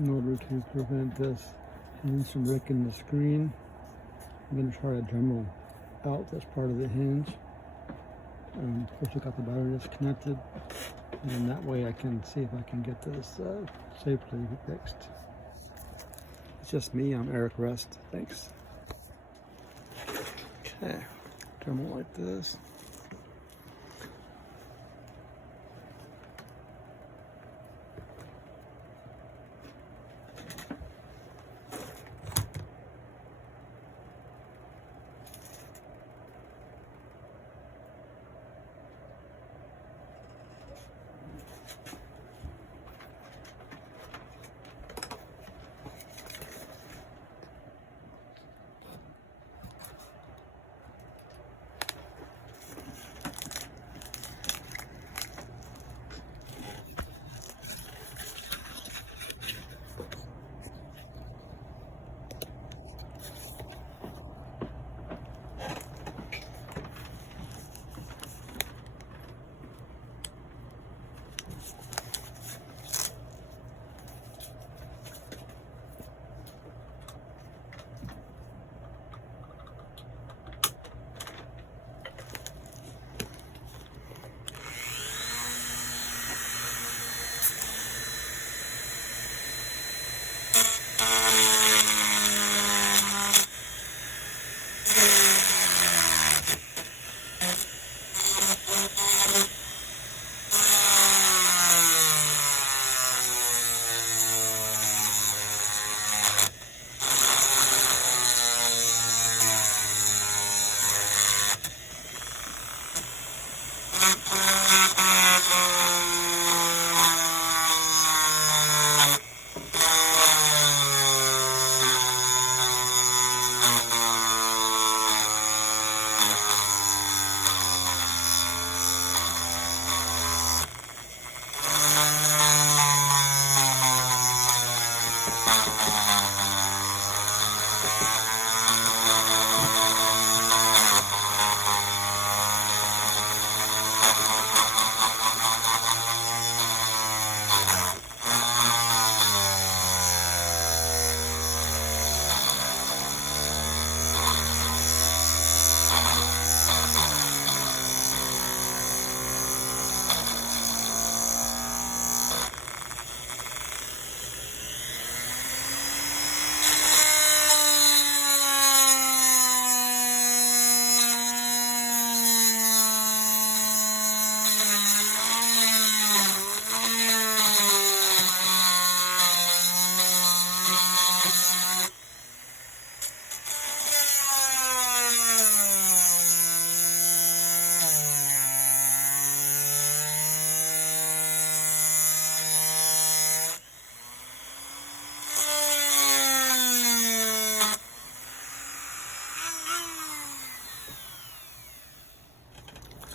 in order to prevent this hinge from breaking the screen. I'm going to try to dremel out this part of the hinge. Of course, I got the battery disconnected, and that way I can see if I can get this safely fixed. It's just me. I'm Eric Rust. Thanks. Okay, dremel like this.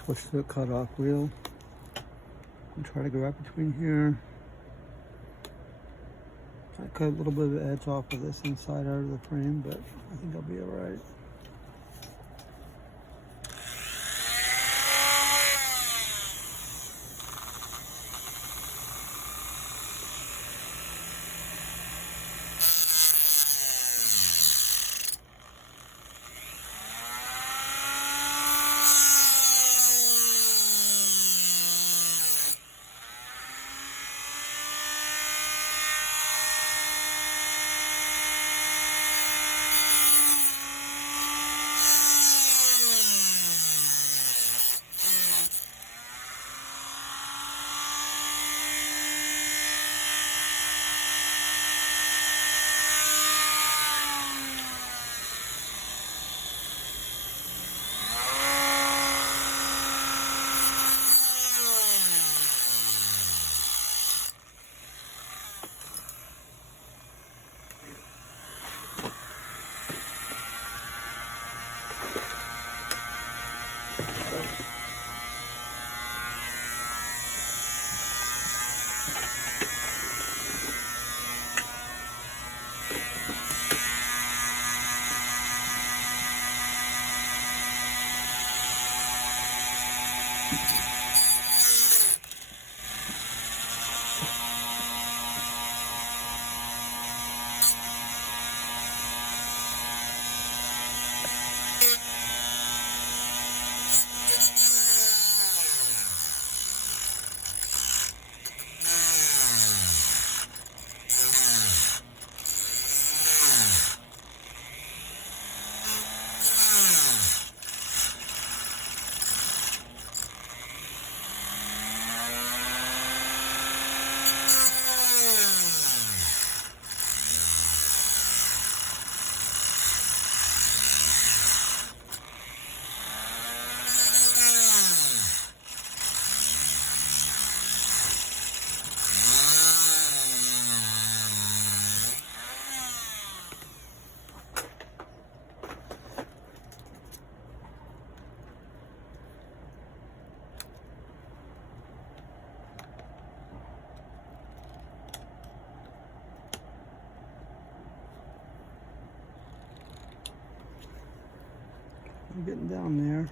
Switch to the cutoff wheel and try to go right between here. I cut a little bit of the edge off of this inside out of the frame, but I think I'll be all right. We're getting down there.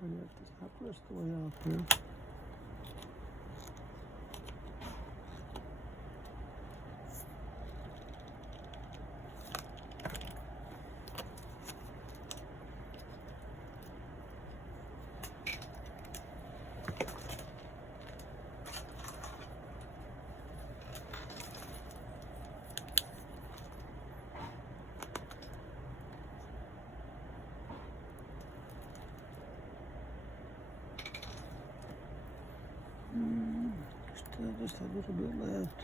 Trying to get this uprest the way out here. Still just a little bit left.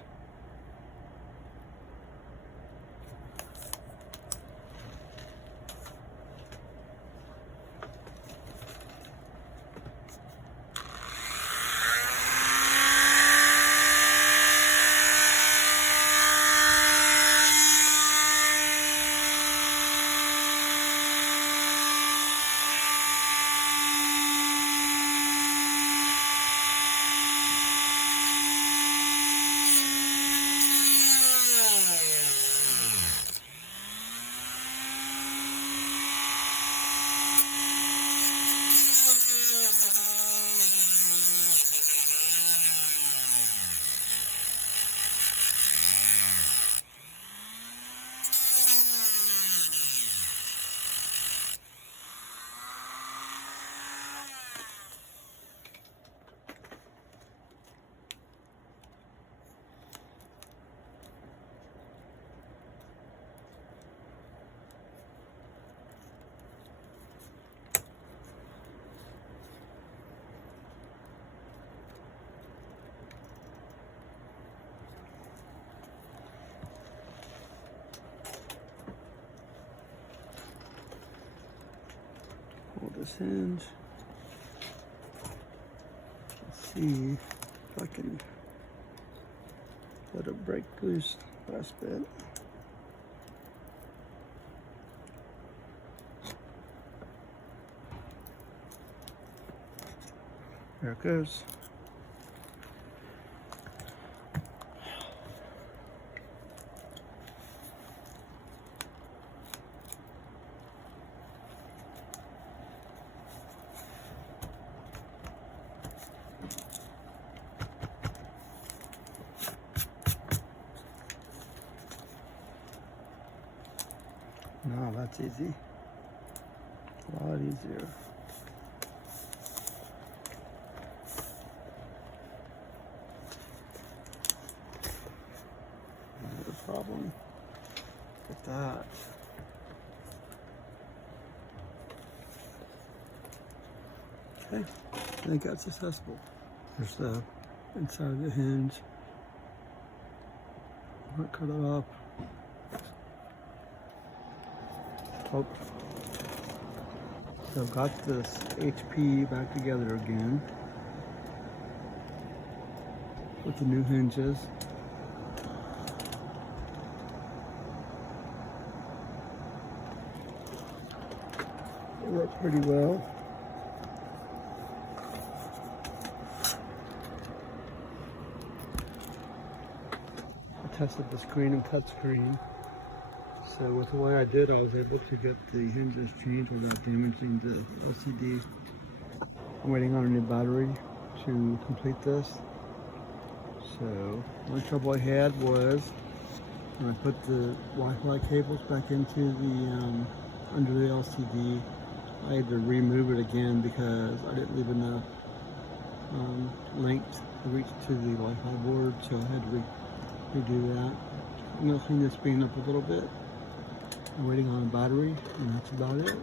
Pull this hinge. Let's see if I can let it break loose last bit. There it goes. No, that's easy. A lot easier. Not a problem with that. Okay, I think that's successful. There's the inside of the hinge. I'm gonna cut it off. Oh. So I've got this HP back together again with the new hinges. They work pretty well. I tested the screen and cut screen. So with the way I did, I was able to get the hinges changed without damaging the LCD. I'm waiting on a new battery to complete this. So the only trouble I had was when I put the Wi-Fi cables back into the under the LCD, I had to remove it again because I didn't leave enough length to reach to the Wi-Fi board, so I had to redo that. I'm going to clean this bean up a little bit. I'm waiting on a battery, and that's about it.